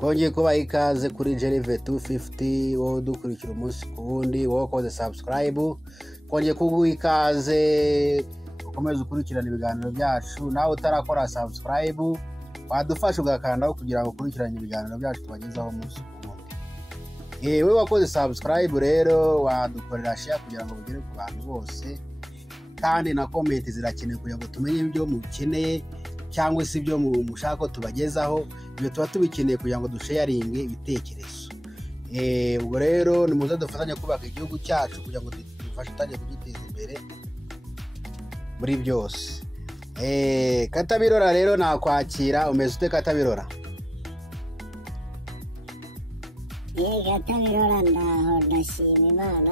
Kongeye kuba ikaze kuri Jerive 250 wowe dukurikira umunsi ku wundi wowe koze subscribe. Kongeye kuguha ikaze ukomeze ukurikirana ibiganiro byacu, nawe utarakora subscribe wadufasha ugakandaho kugira ngo ukurikirane ibiganiro byacu tubagezaho umunsi ku wundi. Wewe wakoze subscribe rero wadukorera share kugira ngo bugere ku bantu bose, kandi na comment zirakenewe kugira ngo tumenye ibyo mukeneye cyangwa se ibyo mushaka tubagezaho. Ibyo tuba tubikeneye kugira ngo dusharinge ibitekerezo. Ubwo rero ni muze dufatanye kubaka igihugu cyacu kugira ngo dufashe tujye kugiteza imbere muri byose. Katabirora rero nakwakira, umeze ute Katabirora? Katabirora ndaho ndashima Imana.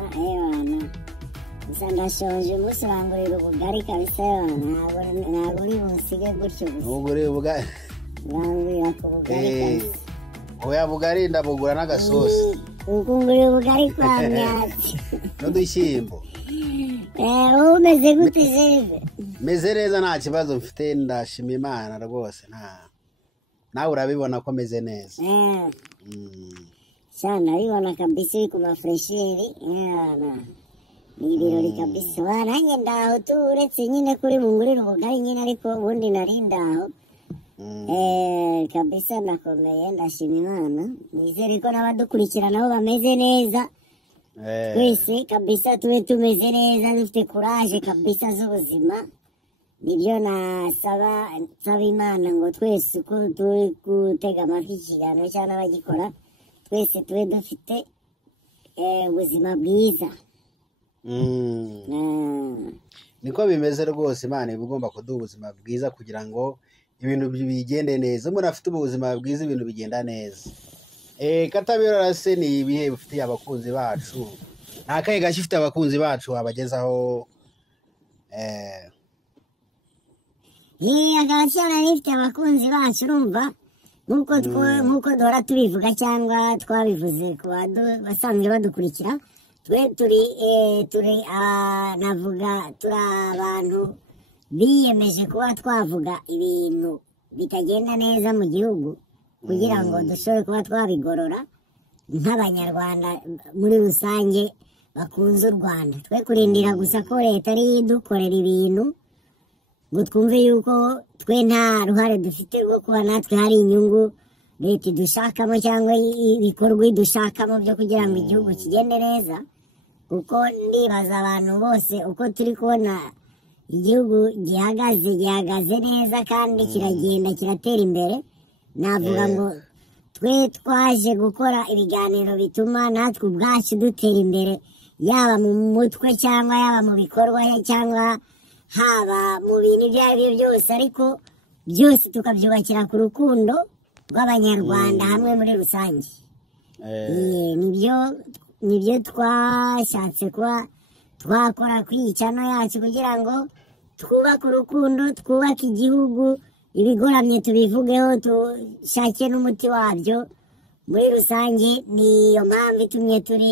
Bana ndashonje umunsi urangurira ubugari kabisa ntabwo uri bunsige gutyo gusa. Ntugure ubugari? Urangurira ku bugari kabisa. Oya bugari ndabugura n'agasosi. Ukungurira ubugari kwa myatsi n'udushyimbo. Umeze gute Jerive? Meze neza nta kibazo mfite, ndashima Imana rwose. Nawe urabibona ko meze neza. Sana bibona kabisa uri ku mafresheri. Ni ibirori kabisa. Nanjye ndaho tu uretse nyine kuri bungurira ubugari nyine, ariko ubundi nari ndaho. Kabisa ndakomeye ndashima Imana. Nizere ko n'abadukurikira nabo bameze neza. Twese kabisa tube tumeze neza, dufite courage kabisa z'ubuzima. Nibyo nsaba Imana ngo twese uko turi gutega amatwi ikiganiro cyangwa n'abagikora twese tube dufite ubuzima bwiza. Niko bimeze rwose. Imana igomba kuduha ubuzima bwiza kugira ngo ibintu bigende neza. Umuntu afite ubuzima bwiza ibintu bigenda neza. Katabirora se ni ibihe bifitiye abakunzi bacu? Nta kahe gashya ifite abakunzi bacu wabagezaho? Agashya nari ifite abakunzi bacu, urumva nk'uko duhora tubivuga cyangwa twabivuze ku basanzwe badukurikira. Twe turi navuga turi abantu biyemeje kuba twavuga ibintu bitagenda neza mu gihugu kugira ngo dushobore kuba twabigorora nk'abanyarwanda muri rusange bakunze u Rwanda. Twe kurindira gusa ko leta ari idukorera ibintu ngo twumve yuko twe nta ruhare dufite rwo kuba natwe hari inyungu leta idushakamo cyangwa ibikorwa idushakamo byo kugira ngo igihugu kigende neza. Kuko ndibaza abantu bose uko turi kubona igihugu gihagaze neza kandi kiragenda kiratera imbere. Navuga ngo twe twaje gukora ibiganiro bituma natwe ubwacu dutera imbere, yaba mu mutwe cyangwa yaba mu bikorwa cyangwa haba mu bintu ibyo ari byo byose, ariko byose tukabyubakira ku rukundo rw'abanyarwanda hamwe muri rusange. Nibyo twashatse kuba twakora kuri iyi channel yacu kugira ngo twubake urukundo, twubake igihugu, ibigoramye tubivugeho, dushake n'umuti wabyo muri rusange. Niyo mpamvu itumye turi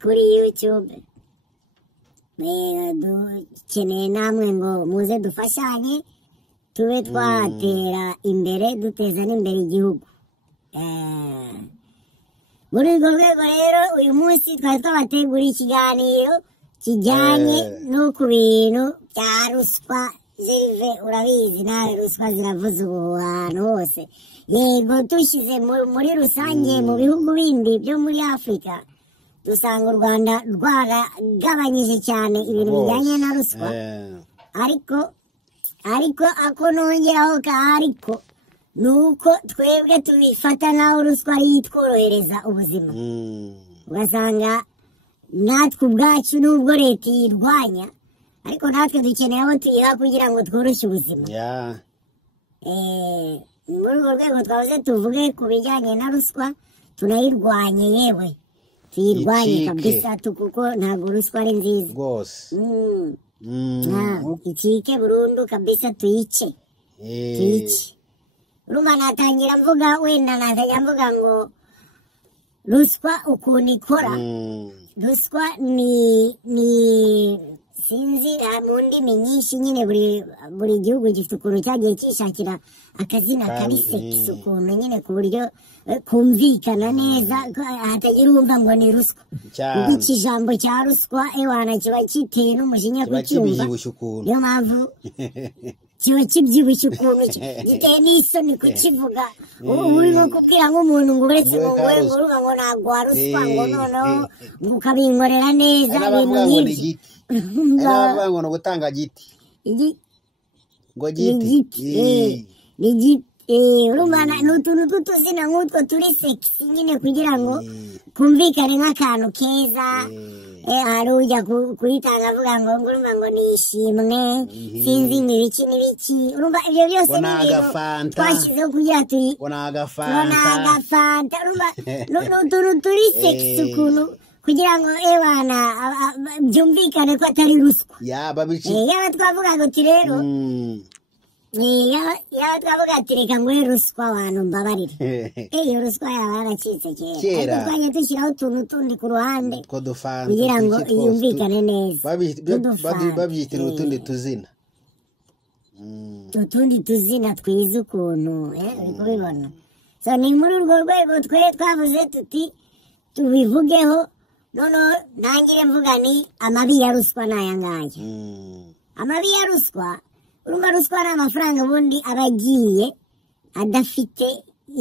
kuri YouTube. Dukeneye namwe ngo muze dufashanye tube twatera imbere, duteza n'imbere igihugu. Muri urwo rwego rero uyu munsi twari twabateguriye ikiganiro kijyanye no ku bintu bya ruswa. Jerive urabizi nawe ruswa ziravuze ubu hantu hose. Yego dushyize muri rusange mu bihugu bindi byo muri Afurika dusanga u Rwanda rwaragabanyije cyane ibintu bijyanye na ruswa. Ariko ako nongeraho ariko nuko twebwe tubifata naho ruswa ari itworohereza ubuzima. Ugasanga natwe ubwacu nubwo leta yirwanya, ariko natwe dukeneye abo tuyiha kugira ngo tworoshye ubuzima. Muri urwo rwego twavuze tuvuge ku bijyanye na ruswa, tunayirwanye, yewe tuyirwanye kabisa kuko ntabwo ruswa ari nziza rwose. Icike burundu kabisa, tuyice. Urumva natangira mvuga ngo ruswa ukuntu ikora. Ruswa ni sinzi mu ndimi nyinshi nyine buri gihugu gifite ukuntu cyagiye cyishakira akazina kari sexy ukuntu nyine ku buryo kumvikana neza hatagira uwumva ngo ni ruswa kuko ikijambo cya ruswa ewana kiba kiteye n'umujinya kucyumva niyo mpamvu kiba kibyibushye ukuntu giteye n'isoni kukivuga uri nko kubwira nk'umuntu ngo uretse ngo uruga ngo ntabwo waruswa ngo noneho ngo ukabinkorera neza ibintu nk'ibyo aravuga ngo gutanga giti ngo giti ni giti urumana n'utuntu tw'utuzina nk'utwo turi sexy nyine kugira ngo kumvikane nk'akantu keza hari ujya kuritanga avuga ngo urumva ngo nishimwe sinzi n'ibiki n'ibiki urumva ibyo byose ni ibintu twashyizeho kugira tubona agafanta urumva n'utuntu turi sexy ukuntu kugira ngo ewana byumvikane ko atari ruswa yaba twavuga ngo rero yaba twavuga ati reka nguhe ruswa abantu mbabarire iyo ruswa yaba yaracitse kera ariko twagiye dushyiraho utuntu tundi ku ruhande kugira ngo yumvikane neza babyitira utundi tuzina utundi tuzina twiza ukuntu uri kubibona so ni muri urwo rwego twe twavuze tuti tubivugeho noneho ntangire mvuga ni amabi ya ruswa ni aya ngaya amabi ya ruswa urumva ruswa ni amafaranga ubundi aba agiye adafite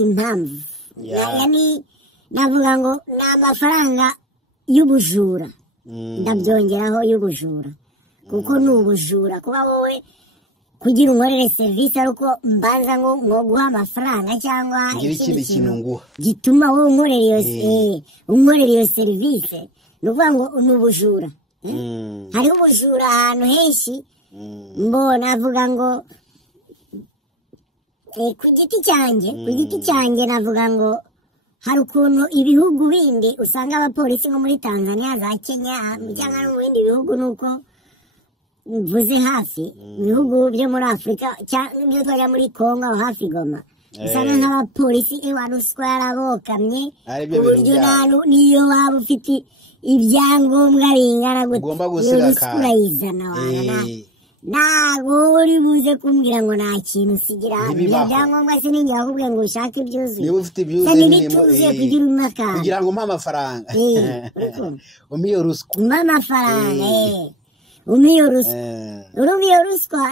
impamvu navuga ngo ni amafaranga y'ubujura ndabyongeraho y'ubujura kuko ni ubujura kuba wowe kugira unkorere serivisi ari uko mbanza ngo guha amafaranga cyangwa ikindi kintu gituma wowe unkorera iyo serivisi ni ukuvuga ngo ni ubujura hariho ubujura ahantu henshi mbona avuga ngo ku giti cyanjye navuga ngo hari ukuntu ibihugu bindi usanga abapolisi nko muri Tanzania za Kenya cyangwa no mu bindi bihugu nuko mvuze hafi ibihugu byo muri Afurika cyangwa twajya muri Kongo aho hafi Goma usanga nk'abapolisi ruswa yarabokamye uburyo niyo waba ufite ibyangombwa bingana ugomba gusiga urayizana wana ntabwo uri buze kumbwira ngo nta kintu usigira ibyangombwa se ninjye wakubwiye ngo ushake ibyuzuye niba ufite ibyuzuye ntibituzuye kugira umwakanga kugira ngo umpe amafaranga umpe iyo ruswa umpe amafaranga umpe iyo ruswa urumva iyo ruswa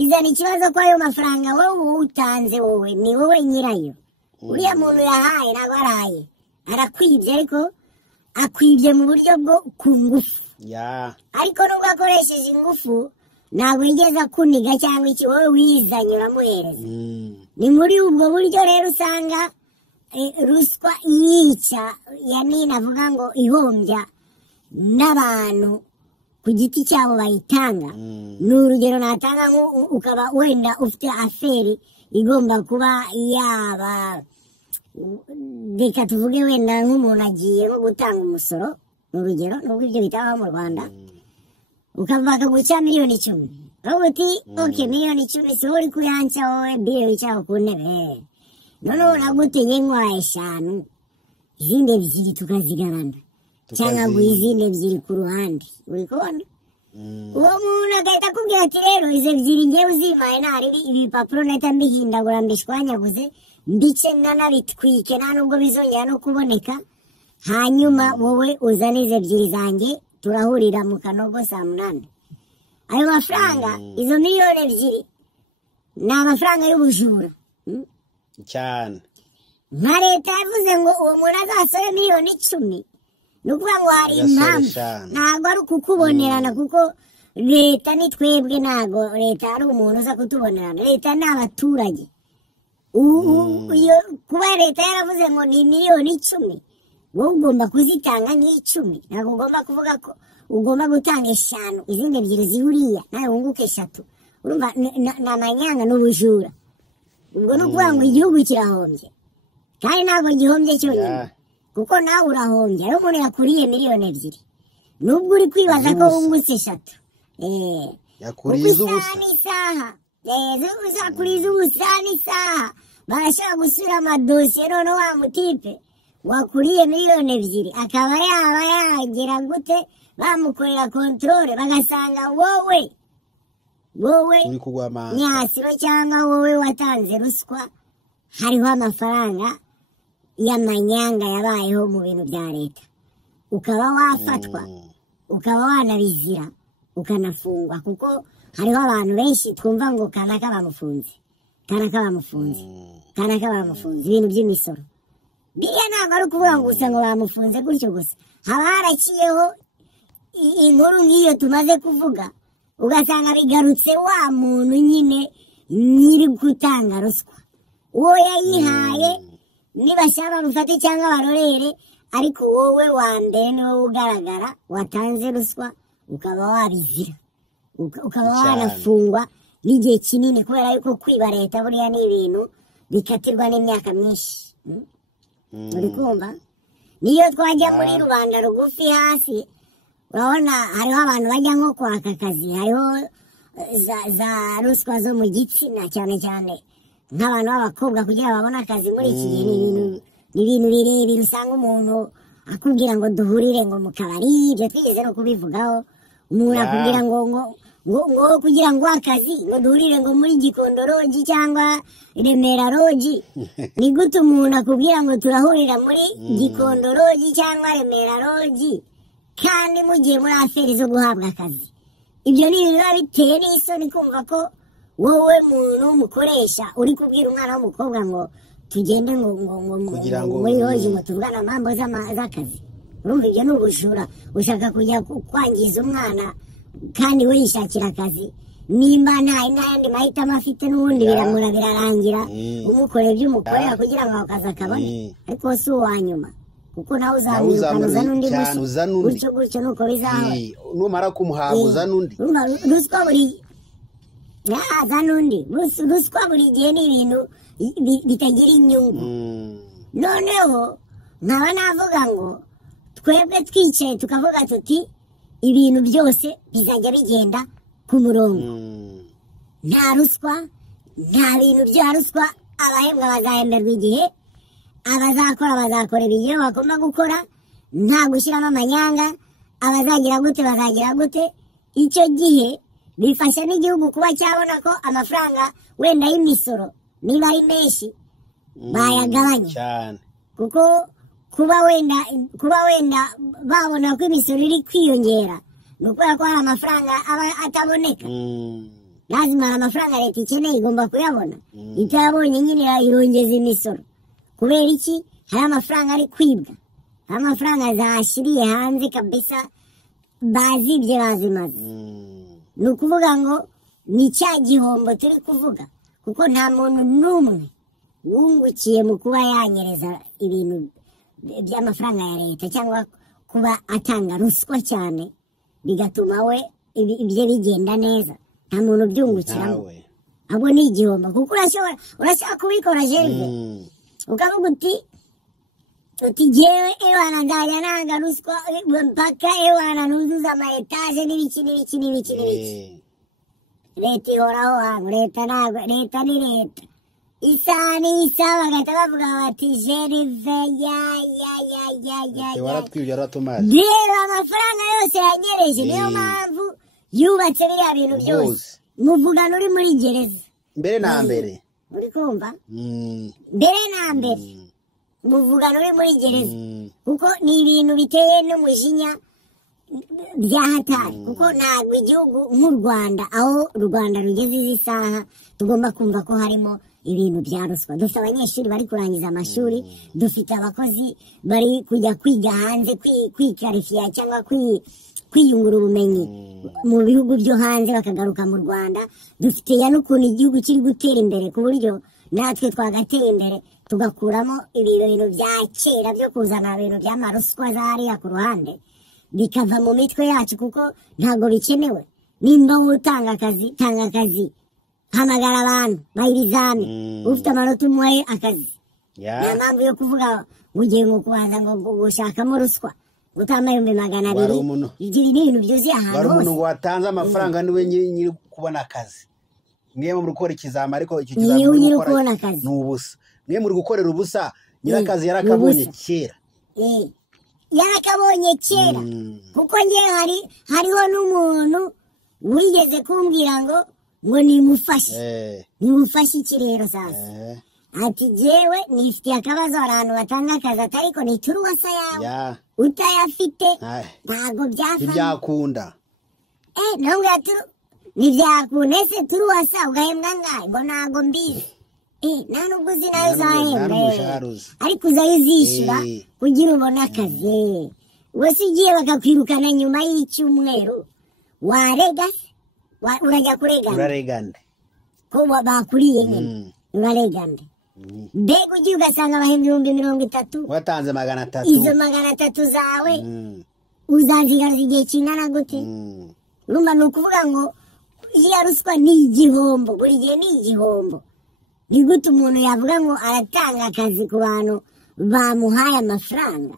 izana ikibazo ko ayo mafaranga wowe utanze wowe ni wowe nyirayo uriya muntu yahaye ntabwo araye arakwibye ariko akwibye mu buryo bwo ku ngufu ariko nubwo akoresheje ingufu ntabwo yigeze akuniga cyangwa iki wowe wizanye uramuhereza ni muri ubwo buryo rero usanga ruswa yica navuga ngo ihombya n'abantu ku giti cyabo bayitanga ni urugero natanga ukaba wenda ufite aferi igomba kuba yaba reka tuvuge wenda nk'umuntu agiye nko gutanga umusoro ni urugero nubwo ibyo bitaba mu Rwanda bakaguca miliyoni 10 uravuga uti oke miliyoni 10 si wowe uri kuyanca wowe bire wicaye ku ntebe noneho uraguteye nk'uwaye 5 izindi 2 tukazigarana cyangwa ngo izindi 2 ku ruhande uri kubona uwo muntu agahita akubwira ati rero izo 2 ngewe uzimaye ntari ibipapuro nahita mbihindagura mbishwanyaguze mbice nanabitwike nta nubwo bizongera no kuboneka hanyuma wowe uzane izo 2 zanjye turahurira mu Kanogo saa 8 ayo mafaranga izo miliyoni 2 ni amafaranga y'ubujura cyane nka leta yavuze ngo uwo muntu azasore miliyoni 10 ni ukuvuga ngo hari impamvu ntabwo ari ukukubonerana kuko leta ni twebwe ntabwo leta ari umuntu uza kutubonerana leta ni abaturage kuba leta yaravuze ngo ni miliyoni 10 wowe ugomba kuzitanga nk'icumi ntabwo ugomba kuvuga ko ugomba gutanga 5 izindi 2 zihuriya nawe wunguke 3 urumva ni amanyanga n'ubujura ubwo ni ukuvuga ngo igihugu kirahombye kandi ntabwo gihombye cyonyine kuko nawe urahombye ariyo umuntu yakuriye miliyoni 2 nubwo uri kwibaza ko wungutse 3 yakuriye iz'ubusa n'isaha uzakuriza ubusa n'isaha barashaka gusubira amadosiye noneho wa mutipe wakuriye miliyoni 2 akaba yaba yagera gute bamukorera controle bagasanga wowe uri kugwa amazi nyasiro cyangwa wowe watanze ruswa hariho amafaranga y'amanyanga yabayeho mu bintu bya leta ukaba wafatwa ukaba wanabizira ukanafungwa kuko hariho abantu benshi twumva ngo kanaka bamufunze ibintu by'imisoro biriya ntabwo ari ukuvuga ngo gusa ngo bamufunze gutyo gusa haba haraciyeho inkuru nk'iyo tumaze kuvuga ugasanga bigarutse wa muntu nyine nyiri gutanga ruswa uwo yayihaye nibashaka bamufate cyangwa barorere ariko wowe wa mbere niwe ugaragara watanze ruswa ukaba wabizira ukaba wanafungwa n'igihe kinini kubera yuko kwiba leta buriya ni ibintu bikatirwa n'imyaka myinshi uri kumva niyo twajya muri rubanda rugufi hasi urabona hariho abantu bajya nko kwaka akazi hariho za ruswa zo mu gitsina cyane cyane nk'abantu b'abakobwa kugira ngo babone akazi muri iki gihe ni ibintu birebire usanga umuntu akubwira ngo duhurire ngo mu kabari ibyo twigeze no kubivugaho umuntu akubwira ngo kugira ngo akazi ngo duhurire ngo muri Gikondo Rogi cyangwa Remera Rogi ni gute umuntu akubwira ngo turahurira muri Gikondo Rogi cyangwa Remera Rogi kandi mugiye muri aferi zo guhabwa akazi ibyo ni biba biteye n'isoni kumva ko wowe muntu umukoresha uri kubwira umwana w'umukobwa ngo tugende ngo muri Rogi ngo tuvugana amambo z'akazi urumva ibyo ni ubujura ushaka kujya kwangiza umwana kandi we yishakira akazi nimba n'ayandi mahitamo afite n'ubundi biramura birarangira umukorera ibyo umukorera kugira ngo akazi akabone ariko si uwa nyuma kuko nawe uzamwirukana n'undi gutyo nuko bizaba numara kumuhaguza n'undi ruswa buri gihe ni ibintu bitagira inyungu noneho nkaba navuga ngo twebwe twicaye tukavuga tuti ibintu byose bizajya bigenda ku murongo nta ruswa nta bintu bya ruswa abahembwa bazahemberwa igihe abazakora bazakora ibyo bagomba gukora nta gushyiramo amanyanga abazagira gute icyo gihe bifasha n'igihugu kuba cyabona ko amafaranga wenda y'imisoro niba ari menshi bayagabanya cyane kuko kuba wenda babona ko imisoro iri kwiyongera ni ukubera ko hari amafaranga aba ataboneka lazima hari amafaranga leta ikeneye igomba kuyabona itabonye nyine irongeza imisoro kubera iki hari amafaranga ari kwibwa hari amafaranga zashiriye hanze kabisa bazibye bazimaze ni ukuvuga ngo ni cya gihombo turi kuvuga kuko nta muntu n'umwe wungukiye mu kuba yanyereza ibintu by'amafaranga ya leta cyangwa kuba atanga ruswa cyane bigatuma we ibyo bigenda neza nta muntu byungukiramo abo ni igihombo kuko urashaka kubikora jerive ukavuga uti jewe ewana ndajya nanga ruswa mpaka ewana nuzuza ama etaje n'ibiki leta ihoraho hantu leta ni leta isa bagahita bavuga bati jerive waratwibye aratumaze reba amafaranga yose yanyereje niyo mpamvu yubatse biriya bintu byose muvugana uri muri gereza mbere na mbere uri kumva mbere na mbere muvugana uri muri gereza kuko ni ibintu biteye n'umujinya bya hatari kuko ntabwo igihugu nk'u Rwanda aho u Rwanda rugeze izi saha tugomba kumva ko harimo ibintu bya ruswa dufite abanyeshuri bari kurangiza amashuri dufite abakozi bari kujya kwiga hanze kwikarifiya cyangwa kwiyungura ubumenyi mu bihugu byo hanze bakagaruka mu Rwanda dufite ya n'ukuntu igihugu kiri gutera imbere ku buryo natwe twagatera imbere tugakuramo ibintu bya kera byo kuzana ibintu by'amaruswa zariya ku ruhande bikava mu mitwe yacu kuko ntabwo bikenewe nimba utanga akazi tanga akazi hamagara abantu bayibizame ufite amanota umuhe akazi nta mpamvu yo kuvuga ngo ugiye ngo kubanza ngo gushakamo ruswa gutanga 200,000 ibyo ni ibintu byuzuye ahantu hose umuntu watanze amafaranga niwe nyiri kubona akazi mwe muri gukora ikizama ariko icyo kizama nyiri kubona akazi ni ubusa mwe muri gukorera ubusa nyirakazi yarakabonye kera yarakabonye kera kuko nge hariho n'umuntu wigeze kumbwira ngo nimufashe iki rero sasa ati jewe nifitiye akabazo abantu batanga akazi atariko ni turuwasa yawe utayafite ntago byakunda ntabwo ntibyakunda ese turuwasa ugahembwa ngahe ngo ntago mbizi nta nubwo uzi nayo uzahembwa ariko uzayo uzishyura kugira ubone akazi wese ugiye bakakwirukana nyuma y'icyumweru warega urajya uraregande ko bakuriye nyine uraregande mbega ugiye ugasanga bahembwa 30,000 watanze 300 izo 300 zawe uzazigaruza igihe kingana gute urumva ni ukuvuga ngo iya ruswa ni igihombo buri gihe ni igihombo ni gute umuntu yavuga ngo aratanga akazi ku bantu bamuhaye amafaranga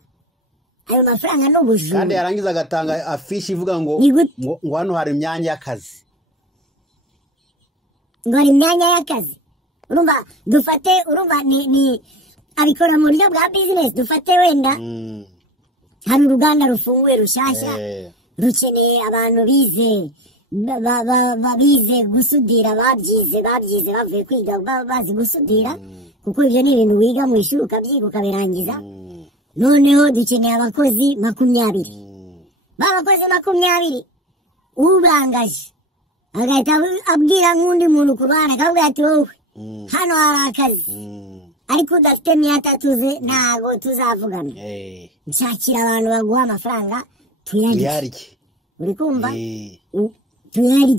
ayo mafaranga ni ubujura kandi yarangiza agatanga afishi ivuga ngo hano hari imyanya y'akazi ngo hari imyanya y'akazi urumva dufate urumva ni abikora mu buryo bwa business dufate wenda hari uruganda rufunguye rushyashya rukeneye abantu bize bize gusudira babyize bavuye kwiga bazi gusudira kuko ibyo ni ibintu wiga mu ishuri ukabyiga ukabirangiza noneho dukeneye abakozi 20 babakozi 20 ubangaje agahita abwira nk'undi muntu ku bana akavuga ati wowe hano hari akazi ariko udafite 300 ntago tuzavugana nshakira abantu baguha amafaranga tuyarye uri kumva tuyarye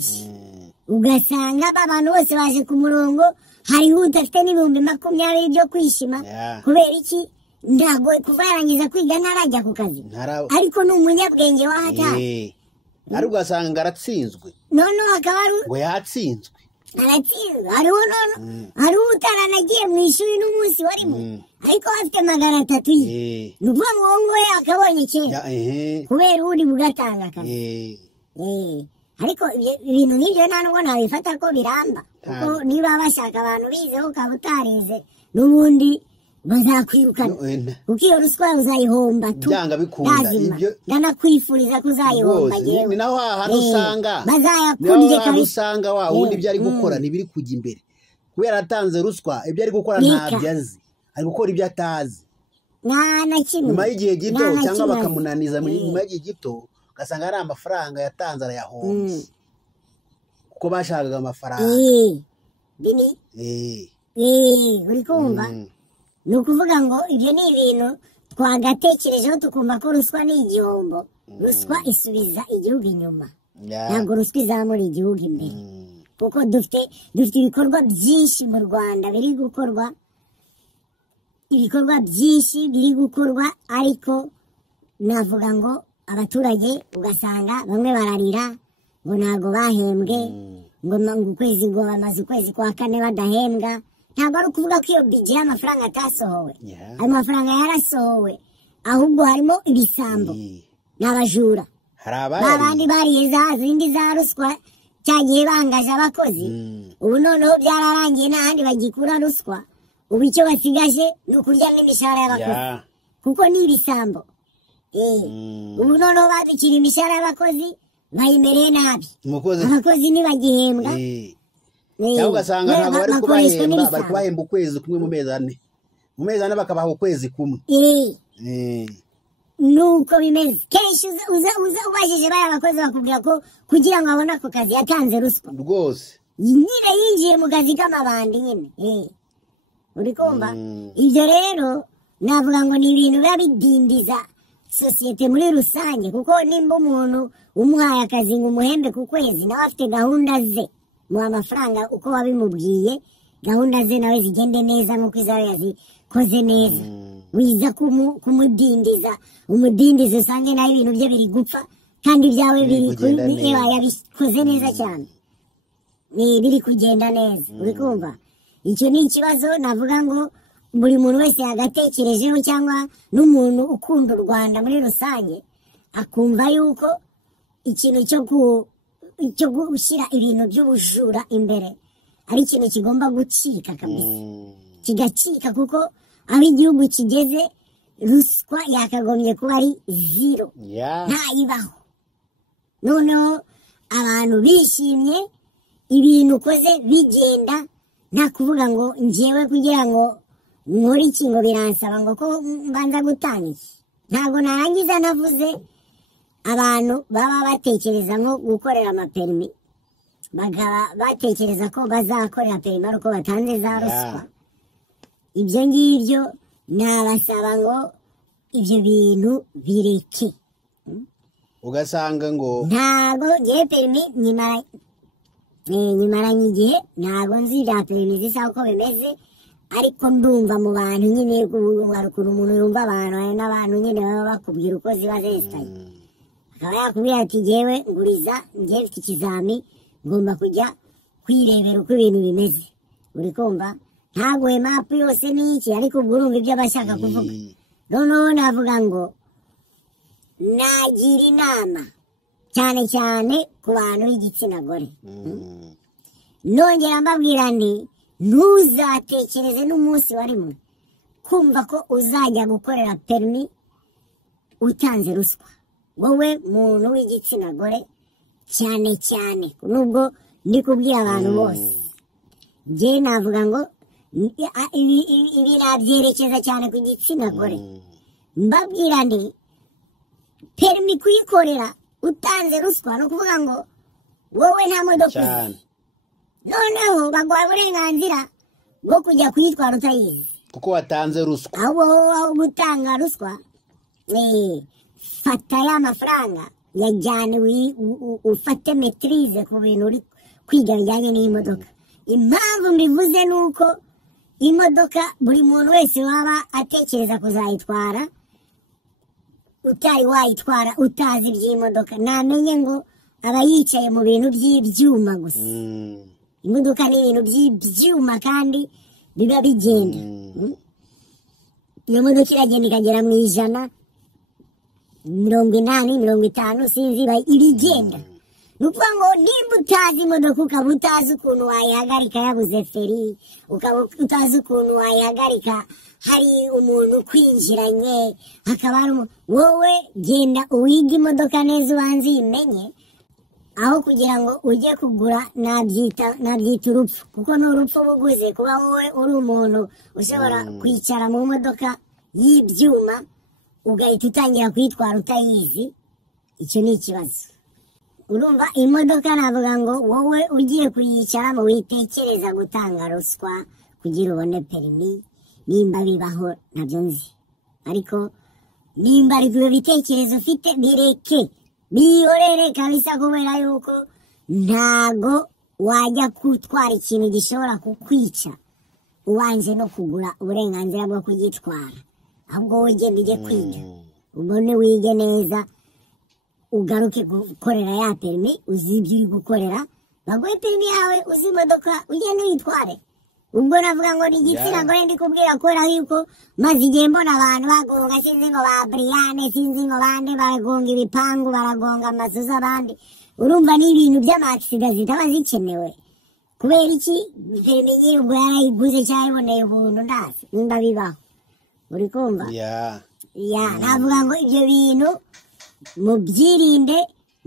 ugasanga abantu bose baje ku murongo hariho udafite n'ibihumbi 20 byo kwishima kubera iki ndago kuva yarangiza kwiga ntarajya ku kazi ariko ni umunyabwenge wahatari ari ugasanga aratsinzwe none akaba ngo yatsinzwe aratsinzwe hariho utaranagiye mu ishuri n'umunsi warimo ariko afite 300 ye ni ukuvuga ngo wowe nguwe akabonye kera kubera uri bugatanga akazi ariko ibintu nk'ibyo nta nubwo nabifata ko biramba kuko niba bashaka abantu bizeho ukaba utarize n'ubundi bazakwirukana kuko iyo ruswa uzayihomba tu byanga bikunda ibyo ndanakwifuriza ko uzayihomba yewe ni naho ahantu usanga bazayakurye kabisa usanga wa wundi ibyo ari gukora ntibiri kujya imbere kubera atanze ruswa ibyo ari gukora ntabyo azi ari gukora ibyo atazi na kimwe nyuma y'igihe gito cyangwa bakamunaniza nyuma y'igihe gito ugasanga ari amafaranga yatanze arayahombye kuko bashakaga amafaranga uri kumva ni ukuvuga ngo ibyo ni ibintu twagatekerejeho tukumva ko ruswa ni igihombo ruswa isubiza igihugu inyuma ntabwo ruswa izamura igihugu imbere kuko dufite ibikorwa byinshi mu Rwanda biri gukorwa ariko navuga ngo abaturage ugasanga bamwe bararira ngo ntago bahembwe ngo bamaze ukwezi kwa 4 badahembwa ntabwo ari ukuvuga ko iyo bije y'amafaranga atasohowe ayo mafaranga yarasohowe ahubwo harimo ibisambo n'abajura abandi bariye zindi za ruswa cyagiye bangaje abakozi ubu noneho byararangiye n'ahandi bagikura ruswa ubu icyo basigaje ni ukuryamo imishahara y'abakozi kuko ni ibisambo ubu noneho badukira imishahara y'abakozi bayimereye nabi abakozi ntibagihembwa cyangwa ugasanga ntabwo bari kubahemba ukwezi kumwe mu mezi ane bakabaha ukwezi kumwe nuko bimeze kenshi ubajije baya abakozi bakubwira ko kugira ngo abone ako kazi yatanze ruswa rwose nyine yinjiye mu kazi k'amabandi nyine uri kumva ibyo rero navuga ngo ni ibintu biba bidindiza sosiyete muri rusange kuko nimba umuntu umuhaye akazi ngo umuhembe ku kwezi nawe afite gahunda ze mu amafaranga uko wabimubwiye gahunda ze nawe zigende neza nk'uko izawe yazikoze neza wiza kumudindiza umudindiza usange nawe ibintu bye biri gupfa kandi ibyawe yabikoze neza cyane biri kugenda neza uri kumva icyo ni ikibazo navuga ngo buri muntu wese yagatekerejeho cyangwa n'umuntu ukunda u Rwanda muri rusange akumva yuko ikintu cyo gushyira ibintu by'ubujura imbere ari ikintu kigomba gucika kabisa kigacika kuko aho igihugu kigeze ruswa yakagombye kuba ari 0 ntayibaho noneho abantu bishimye ibintu ukoze bigenda nta kuvuga ngo njyewe kugira ngo nkore iki ngo biransaba ngo ko mbanza gutanga iki ntabwo narangiza navuze abantu baba batekereza nko gukorera amaperimi bakaba batekereza ko bazakorera perimi ari uko batanze za ruswa ibyo ngibyo nabasaba ngo ibyo bintu bireke ugasanga ngo ntago ngiye perimi nyimaranye igihe ntago nzi bya perimi zisa uko bimeze ariko ndumva mu bantu nyine hari ukuntu umuntu yumva abantu hari n'abantu nyine baba bakubwira uko ziba zesitaye akaba yakubwira ati ngewe nguriza ngewe mfite ikizami ngomba kujya kwirebera uko ibintu bimeze uri kumva ntaguhe mapu yose n'iki ariko ubwo urumva ibyo aba ashaka kuvuga noneho navuga ngo nagira inama cyane cyane ku bantu b'igitsina gore nongera mbabwira nti ntuzatekereze n'umunsi wa rimwe kumva ko uzajya gukorera perimi utanze ruswa wowe muntu w'igitsina gore cyane cyane nubwo ndi kubwira abantu bose njye navuga ngo ibi nabyerekeza cyane ku gitsina gore mbabwira nti perimi kuyikorera utanze ruswa no kuvuga ngo wowe nta modoka uzi noneho baguha uburenganzira bwo kujya kuyitwara utayizi kuko watanze ruswa aho gutanga ruswa fata ya mafaranga yajyane ufate maîtrise ku bintu uri kwiga bijyanye n'imodoka impamvu mbivuze ni uko imodoka buri muntu wese waba atekereza kuzayitwara utari wayitwara utazi iby'imodoka namenye ngo aba yicaye mu bintu by'ibyuma gusa imodoka ni ibintu by'ibyuma kandi biba bigenda iyo modoka iragenda ikagera mu 100 80 50 sinzi ibigenda ni ukuvuga ngo nimba utazi imodoka ukaba utazi ukuntu wayihagarika yabuze feri ukaba utazi ukuntu wayihagarika hari umuntu kwinjiranye hakaba hari wowe genda uwiga imodoka neza ubanze uyimenye aho kugira ngo ujye kugura nabyita urupfu kuko ni urupfu buguze kuba wowe uri umuntu ushobora kwicara mu modoka y'ibyuma ugahita utangira kuyitwara utayizi icyo ni ikibazo urumva imodoka navuga ngo wowe ugiye kuyicaramo witekereza gutanga ruswa kugira ubone perimi nimba bibaho nabyo nzi ariko nimba ari ibyo bitekerezo ufite bireke biyorere kabisa kubera yuko ntago wajya kutwara ikintu gishobora kukwica ubanze no kugura uburenganzira bwo kugitwara ahubwo wowe ugenda ujye kwiga ubone wige neza ugaruke gukorera ya perimi uzi ibyo uri gukorera baguhe perimi yawe uzi imodoka ugende uyitware ubwo navuga ngo ni igitsina gore ndi kubwira kubera yuko maze igihe mbona abantu bagonga sinzi ngo ba Briane sinzi ngo bande baragonga ibipangu baragonga amazu z'abandi urumva ni ibintu by'amaksida zitaba zikenewe kubera iki perimi nyiri ubwo yarayiguze cyangwa iboneye ubuntu ndazi nimba bibaho uri kumva navuga ngo ibyo bintu mubyirinde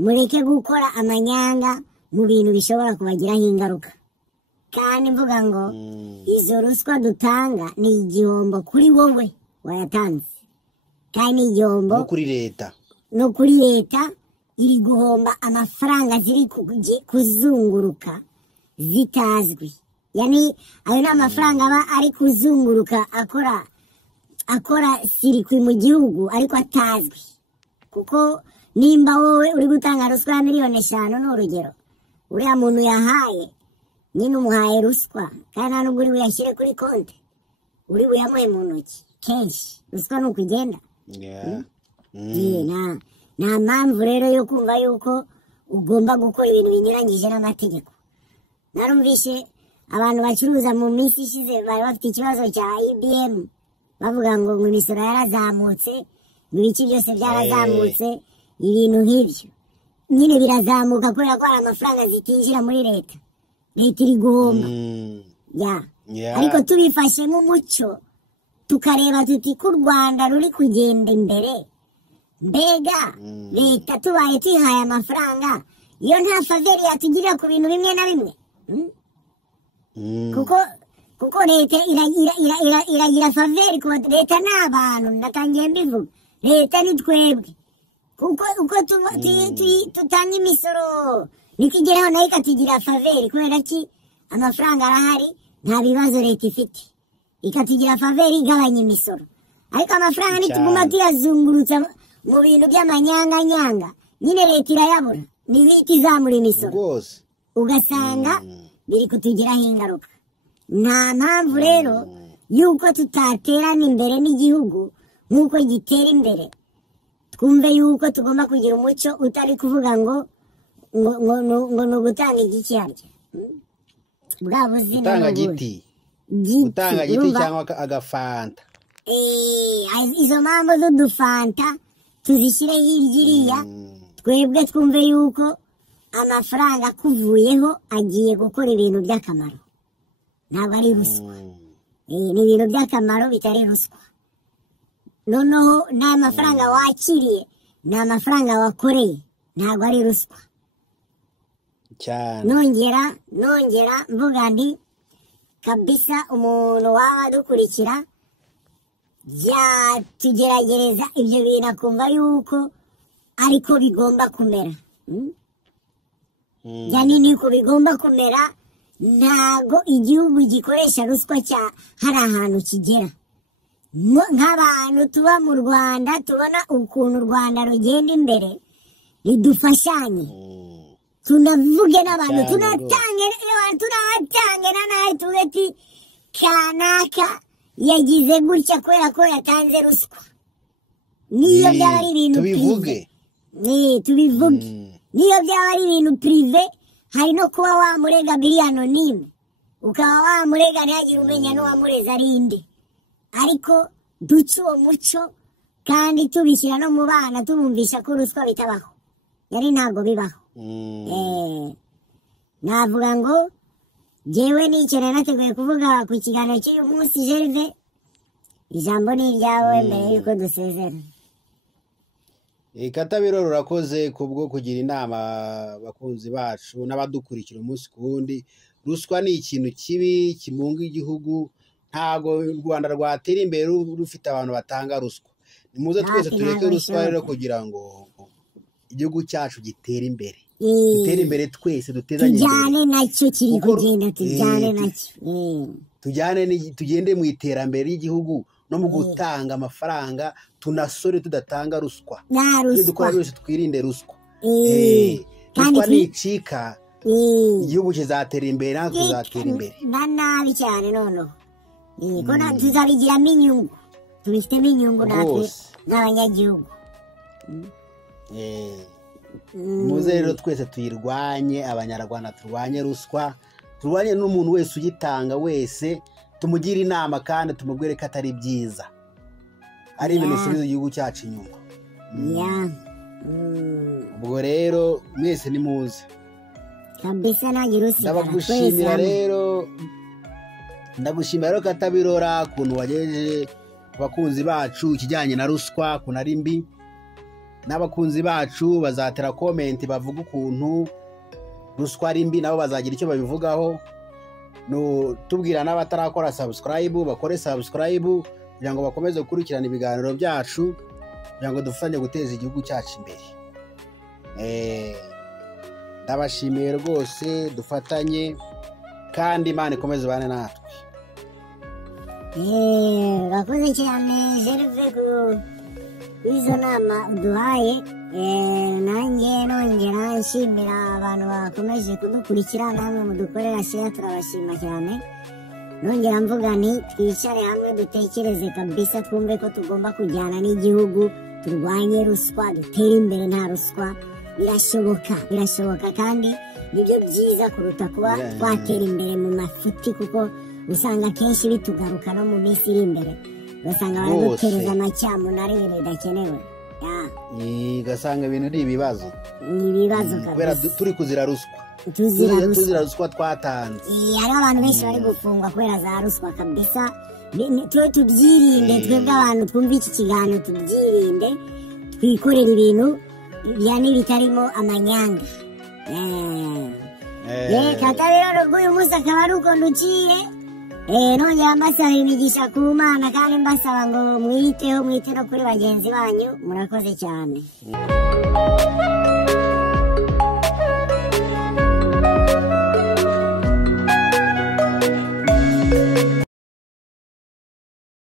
mureke gukora amanyanga mu bintu bishobora kubagiraho ingaruka kandi mvuga ngo izo ruswa dutanga ni igihombo kuri wowe wayatanze kandi ni igihombo no kuri leta iri guhomba amafaranga ziri kuzunguruka zitazwi yani ayo ni amafaranga aba ari kuzunguruka akora sirikwi mu gihugu ariko atazwi kuko nimba wowe uri gutanga ruswa ya $5,000,000 ni urugero uriya muntu yahaye nyine umuhaye ruswa kandi nta nubwo uri buyashyire kuri konti uri buyamuhe mu ntoki kenshi ruswa ni uko igenda nta mpamvu rero yo kumva yuko ugomba gukora ibintu binyuranyije n'amategeko narumvishe abantu bacuruza mu minsi ishize bari bafite ikibazo cya IBM bavuga ngo imisoro yarazamutse ibiki byose byarazamutse ibintu nk'ibyo nyine birazamuka kubera ko hari amafaranga zitinjira muri leta iri guhomba ariko tubifashe nk'umuco tukareba tuti ko u Rwanda ruri kugenda imbere mbega leta tubaye tuyihaye amafaranga iyo nta faveri yatugirira ku bintu bimwe na bimwe kuko leta iragira faveri ku leta n'abantu ndatangiye mbivuga leta ni twebwe kuko uko tutanga imisoro nikigeraho nayo ikatugira faveri kubera ki amafaranga arahari nta bibazo leta ifite ikatugira faveri igabanya imisoro ariko amafaranga nituguma tuyazungurutsa mu bintu by'amanyanganyanga nyine leta irayabura n'iziti izamura imisoro ugasanga biri kutugiraho ingaruka nta mpamvu rero yuko tutaterana imbere n'igihugu nk'uko gitera imbere twumve yuko tugomba kugira umuco utari kuvuga ngo ni ugutanga igiki harya bwa buzina gutanga giti cyangwa agafanta izo mpamvu z'udufanta tuzishyire hirya iriya twebwe twumve yuko amafaranga akuvuyeho agiye gukora ibintu by'akamaro ntabwo ari ruswa ni ibintu by'akamaro bitari ruswa noneho n'aya mafaranga wakiriye ni amafaranga wakoreye ntabwo ari ruswa nongera mvuga nti kabisa umuntu waba adukurikira byatugeragereza ibyo bintu akumva yuko ariko bigomba kumera niko bigomba kumera ntago igihugu gikoresha ruswa hari ahantu kigera nk'abantu tuba mu Rwanda tubona ukuntu u Rwanda rugenda imbere ridufashanye tunavuge n'abantu tunatange na nawe tugati kanaka yagize gutya kubera ko yatanze ruswa niyo byaba ari ibintu tubivuge niyo byaba ari ibintu prive hari no kuba wamurega biri anonyme ukaba wamurega ntihagire umenya n'uwamureza ari inde ariko duce uwo muco kandi tubishyira no mu bana tubumvisha ko ruswa bitabaho yari ntabwo bibaho navuga ngo jewe n'ikintu nateguye kuvuga ku kiganiro cy'uyu munsi Gerve ijambo ni iryawe mbere yuko dusezera Katabiro rurakoze kubwo kugira inama abakunzi bacu n'abadukurikira umunsi ku wundi ruswa ni ikintu kibi kimunga igihugu ntago u Rwanda rwatera imbere rufite abantu batanga ruswa nimuze twese tureke ruswa rero kugira ngo igihugu cyacu gitere imbere dutere imbere twese dutezanye imbere tujyane nacyo kiri kugenda tujyane nacyo tugende mu iterambere ry'igihugu no mu gutanga amafaranga tunasore tudatanga ruswa dukora byose twirinde ruswa ruswa nicika igihugu kizatera imbere natwe tuzatera imbere nabi cyane noneho ko tuzabigiramo inyungu tubifitemo inyungu natwe n'abanyagihugu muze rero twese tuyirwanye abanyarwanda turwanye ruswa turwanye n'umuntu wese ugitanga wese tumugira inama kandi tumubwire ko atari byiza ari ibintu bisubiza igihugu cyacu inyuma ubwo rero mwese nimuze kabisa nagira usigara ndabagushimira rero Katabirora ukuntu wagejeje abakunzi bacu ikijyanye na ruswa ukuntu ari mbi n'abakunzi bacu bazatera komenti bavuga ukuntu ruswa ari mbi nabo bazagira icyo babivugaho tubwira n'abatarakora subscribe bakore subscribe kugira ngo bakomeze gukurikirana ibiganiro byacu kugira ngo dufatanye guteza igihugu cyacu imbere ndabashimiye rwose dufatanye kandi Imana ikomeze bane natwe urakoze cyane Gerve izo nama uduhaye nanjye nongera nshimira abantu bakomeje kudukurikira namwe mudukorera share turabashima cyane nongera mvuga nti twicare hamwe dutekereze kabisa twumve ko tugomba kujyana n'igihugu turwanye ruswa dutere imbere nta ruswa birashoboka kandi nibyo byiza kuruta kuba twatera imbere mu mafuti kuko usanga akenshi bitugaruka no mu minsi iri imbere ugasanga baradutereza amacyamunara ibintu bidakenewe ugasanga ibintu ari ibibazo kabisa turi kuzira ruswa tuzira ruswa twatanze hariho abantu benshi bari gufungwa kubera za ruswa kabisa twe tubyirinde twebwe abantu twumva iki kiganiro tubyirinde twikorera ibintu byane bitarimo amanyanga kata rero rw'uyu munsi akaba ari uko nduciye nongera mbasaba imigisha ku Mana kandi mbasaba ngo mwite no kuri bagenzi banyu murakoze cyane